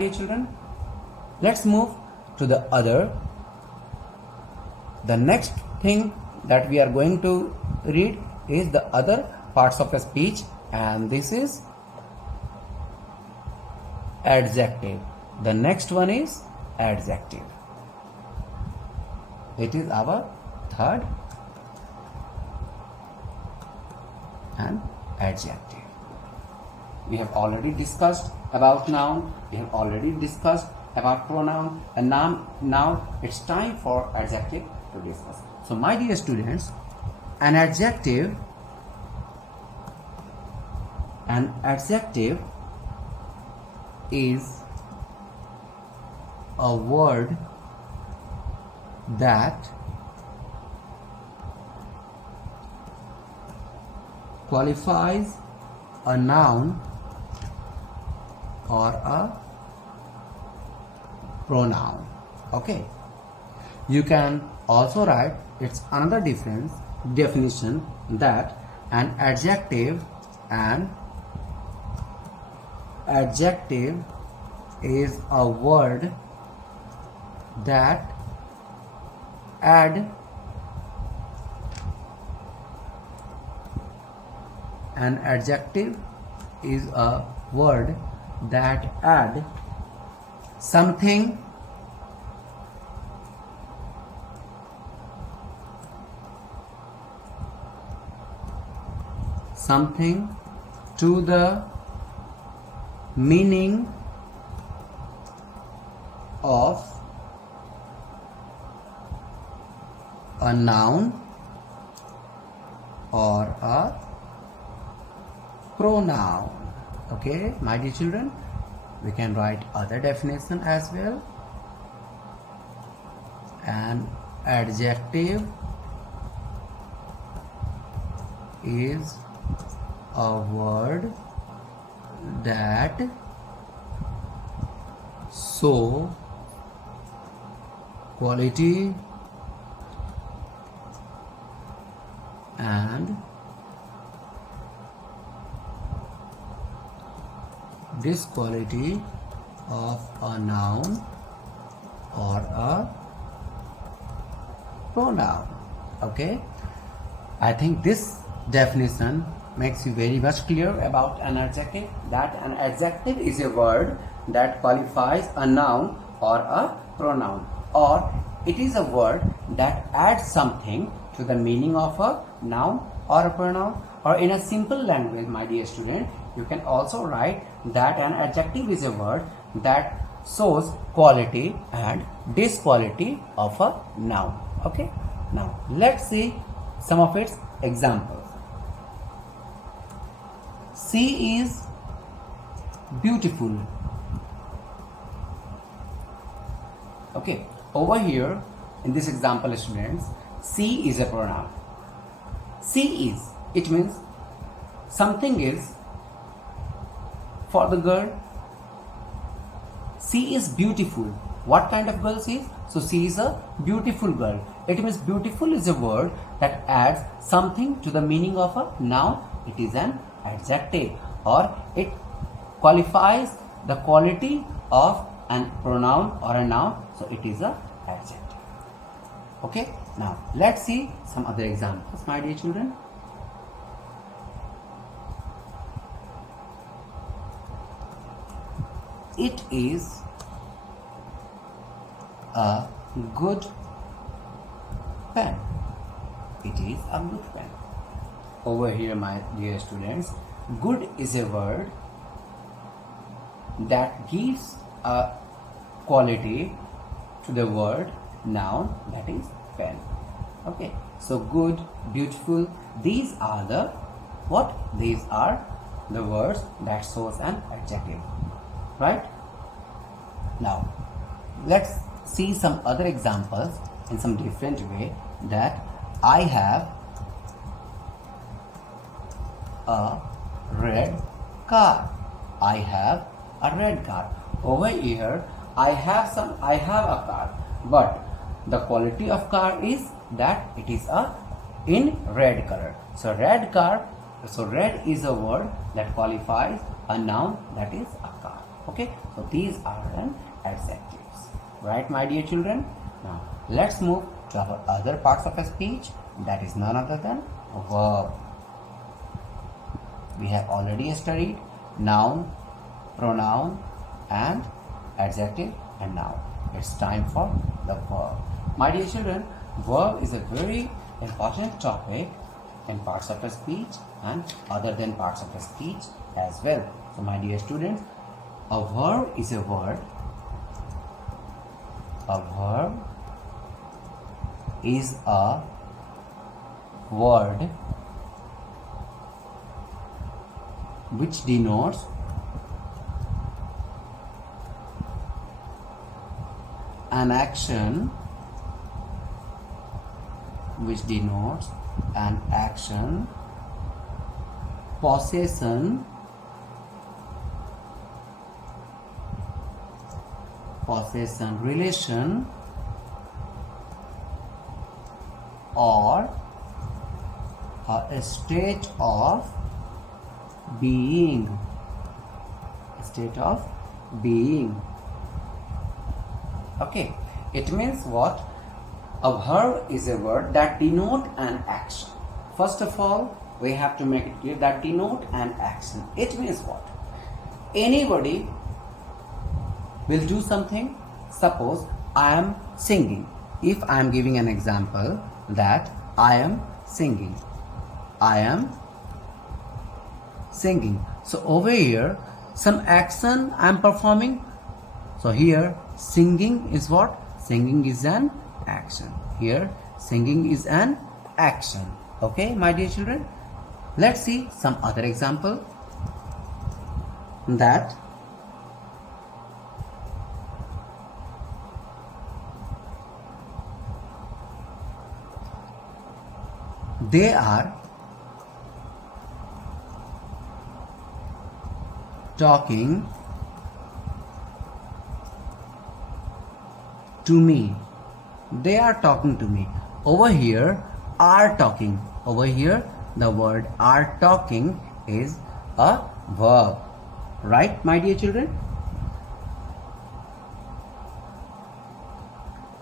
Okay, children, let's move to the other. The next thing that we are going to read is the other parts of a speech, and this is adjective. The next one is adjective. It is our third and adjective. We have already discussed about noun, we have already discussed about pronoun, and now it's time for adjective to discuss. So my dear students, an adjective is a word that qualifies a noun or a pronoun. Okay, you can also write its another definition that an adjective is a word that add something to the meaning of a noun or a pronoun. Okay, my dear children, we can write other definition as well. An adjective is a word that show quality and disquality of a noun or a pronoun. Okay, I think this definition makes you very much clear about an adjective, that an adjective is a word that qualifies a noun or a pronoun, or it is a word that adds something to the meaning of a noun or a pronoun. Or in a simple language, my dear student, you can also write that an adjective is a word that shows quality and disquality of a noun. Okay, now let's see some of its examples. She is beautiful. Okay, over here in this example, students, she is a pronoun. She is, it means something is for the girl. She is beautiful. What kind of girl she is? So she is a beautiful girl. It means beautiful is a word that adds something to the meaning of a noun. It is an adjective, or it qualifies the quality of an pronoun or a noun. So it is a adjective. Okay, now let's see some other examples, my dear children. It is a good pen. It is a good pen. Over here, my dear students, good is a word that gives a quality to the word noun, that is pen. Okay, so good, beautiful, these are the what? These are the words that shows an adjective, right? Now let's see some other examples in some different way. That I have a red car. I have a red car. Over here, I have a car, but the quality of car is that it is in red color. So red is a word that qualifies a noun, that is a car. Okay, so these are an adjectives, right, my dear children? Now let's move to our other parts of a speech, that is none other than verb. We have already studied noun, pronoun and adjective and noun. It's time for the verb. My dear children, verb is a very important topic in parts of a speech and other than parts of a speech as well. So my dear students, a verb is a word. A verb is a word which denotes an action, possession, relation, or a state of being. Okay, it means what? A verb is a word that denote an action. First of all, we have to make it clear that denote an action. It means what? Anybody will do something. Suppose I am singing. If I am giving an example that I am singing. So over here, some action I am performing. So here, singing is what? Singing is an action. Here, singing is an action. Okay, my dear children. Let's see some other example. That they are talking to me. They are talking to me. Over here, are talking. Over here, the word are talking is a verb. Right, my dear children?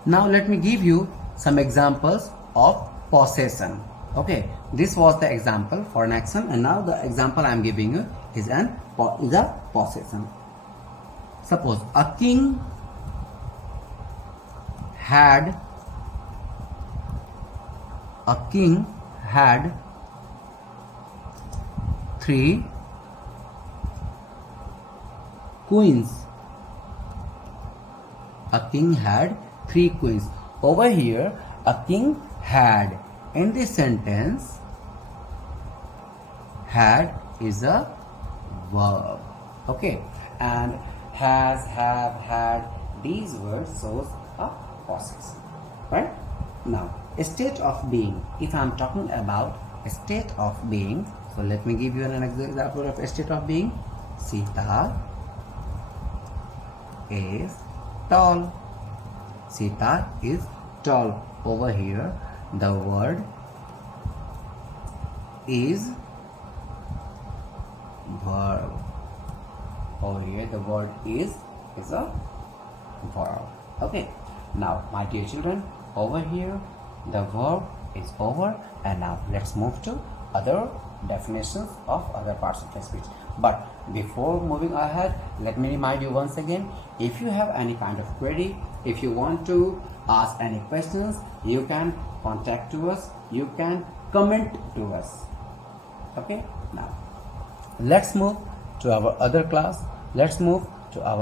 Now let me give you some examples of possession. Okay, this was the example for an action, and now the example I am giving you is a possession. Suppose a king had three queens. A king had 3 queens. Over here, a king had. In this sentence, had is a verb. Okay, and has, have, had, these words shows a possession. Right? Now, a state of being. If I am talking about a state of being, so let me give you an example of a state of being. Sita is tall. Sita is tall. Over here, the word is verb. Over here, the word is a verb. Okay. Now, my dear children, over here, the verb is over, and now let's move to other definitions of other parts of the speech. But before moving ahead, let me remind you once again, if you have any kind of query, if you want to ask any questions, you can contact to us, you can comment to us. Okay, now let's move to our other class. Let's move to our